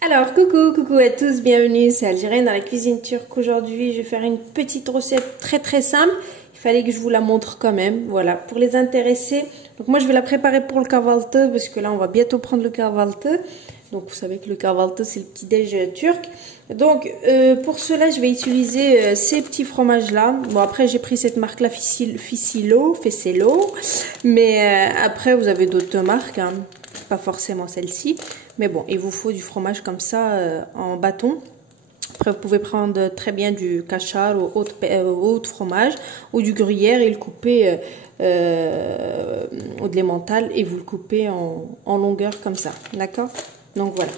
Alors coucou à tous, bienvenue, c'est Algérienne dans la cuisine turque. Aujourd'hui je vais faire une petite recette très simple. Il fallait que je vous la montre quand même, voilà, pour les intéresser. Donc moi je vais la préparer pour le kahvaltı parce que là on va bientôt prendre le kahvaltı. Donc vous savez que le kahvaltı c'est le petit déj turc. Donc pour cela je vais utiliser ces petits fromages là. Bon après j'ai pris cette marque là Ficello, mais après vous avez d'autres marques, hein. Pas forcément celle-ci, mais bon, il vous faut du fromage comme ça en bâton. Après, vous pouvez prendre très bien du cachar ou autre fromage ou du gruyère et le couper ou de l'emmental et vous le coupez en longueur comme ça, d'accord? Donc voilà.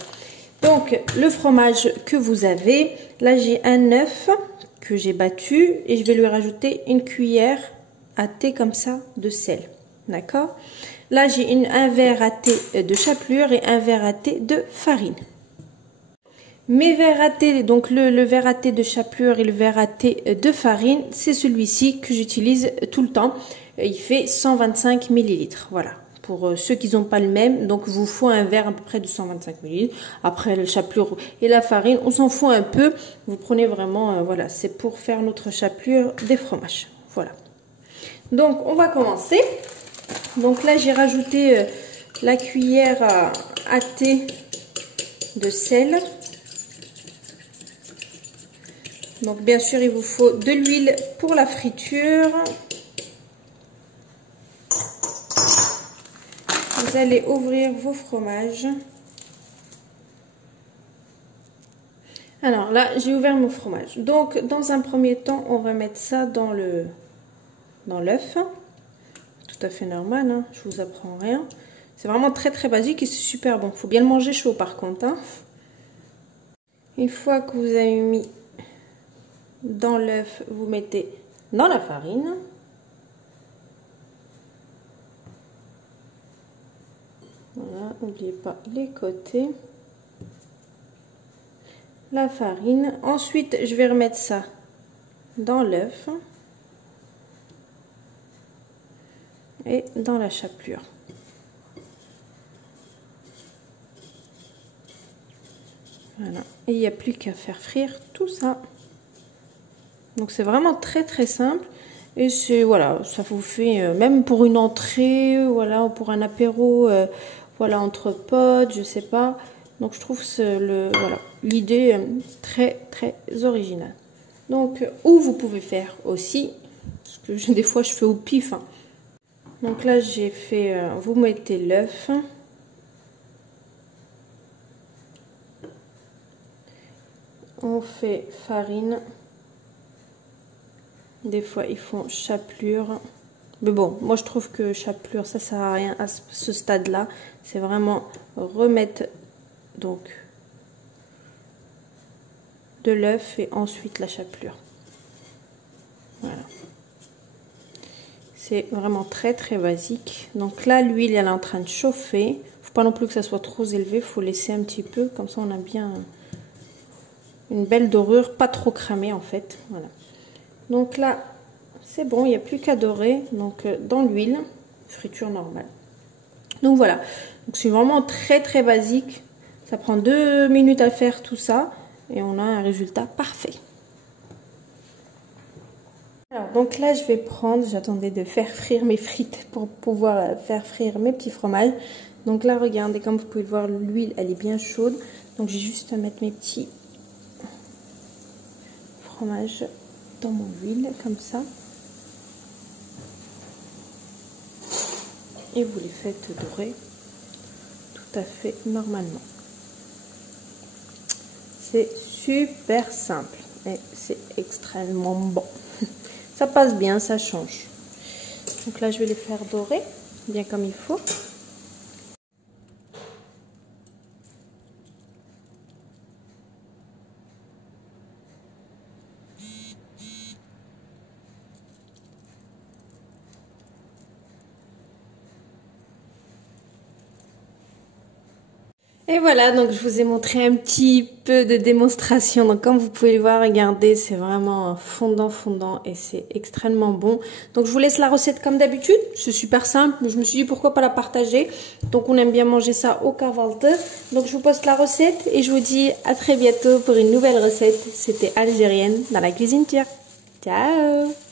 Donc le fromage que vous avez, là j'ai un œuf que j'ai battu et je vais lui rajouter une cuillère à thé comme ça de sel, d'accord? Là, j'ai un verre à thé de chapelure et un verre à thé de farine. Mes verres à thé, donc le verre à thé de chapelure et le verre à thé de farine, c'est celui-ci que j'utilise tout le temps. Il fait 125 ml. Voilà. Pour ceux qui n'ont pas le même, donc il vous faut un verre à peu près de 125 ml. Après, le chapelure et la farine, on s'en fout un peu. Vous prenez vraiment, voilà, c'est pour faire notre chapelure des fromages. Voilà. Donc, on va commencer. Donc là, j'ai rajouté la cuillère à thé de sel. Donc bien sûr, il vous faut de l'huile pour la friture. Vous allez ouvrir vos fromages. Alors là, j'ai ouvert mon fromage. Donc dans un premier temps, on va mettre ça dans l'œuf. Tout à fait normal, hein, je vous apprends rien. C'est vraiment très basique et c'est super bon. Il faut bien le manger chaud par contre, hein. Une fois que vous avez mis dans l'œuf, vous mettez dans la farine. Voilà, n'oubliez pas les côtés. La farine. Ensuite, je vais remettre ça dans l'œuf. Et dans la chapelure. Voilà. Et il n'y a plus qu'à faire frire tout ça. Donc c'est vraiment très simple. Et c'est voilà, ça vous fait même pour une entrée, voilà, pour un apéro, voilà, entre potes, je sais pas. Donc je trouve voilà, l'idée très originale. Donc ou vous pouvez faire aussi, parce que des fois je fais au pif, hein. Donc là, j'ai fait, vous mettez l'œuf. On fait farine. Des fois, ils font chapelure. Mais bon, moi, je trouve que chapelure, ça sert à rien à ce stade-là. C'est vraiment remettre donc de l'œuf et ensuite la chapelure. Voilà. C'est vraiment très basique. Donc là, l'huile, elle est en train de chauffer. Faut pas non plus que ça soit trop élevé. Faut laisser un petit peu. Comme ça, on a bien une belle dorure. Pas trop cramée, en fait. Voilà. Donc là, c'est bon. Il n'y a plus qu'à dorer. Donc, dans l'huile. Friture normale. Donc, voilà. Donc, c'est vraiment très basique. Ça prend 2 minutes à faire tout ça. Et on a un résultat parfait. Alors, donc là, je vais prendre, j'attendais de faire frire mes frites pour pouvoir faire frire mes petits fromages. Donc là, regardez, comme vous pouvez le voir, l'huile, elle est bien chaude. Donc, j'ai juste à mettre mes petits fromages dans mon huile, comme ça. Et vous les faites dorer tout à fait normalement. C'est super simple et c'est extrêmement bon. Ça passe bien, ça change. Donc là, je vais les faire dorer, bien comme il faut. Et voilà, donc je vous ai montré un petit peu de démonstration. Donc comme vous pouvez le voir, regardez, c'est vraiment fondant et c'est extrêmement bon. Donc je vous laisse la recette comme d'habitude. C'est super simple, mais je me suis dit pourquoi pas la partager. Donc on aime bien manger ça au Kavalter. Donc je vous poste la recette et je vous dis à très bientôt pour une nouvelle recette. C'était algérienne dans la cuisine turque. Ciao!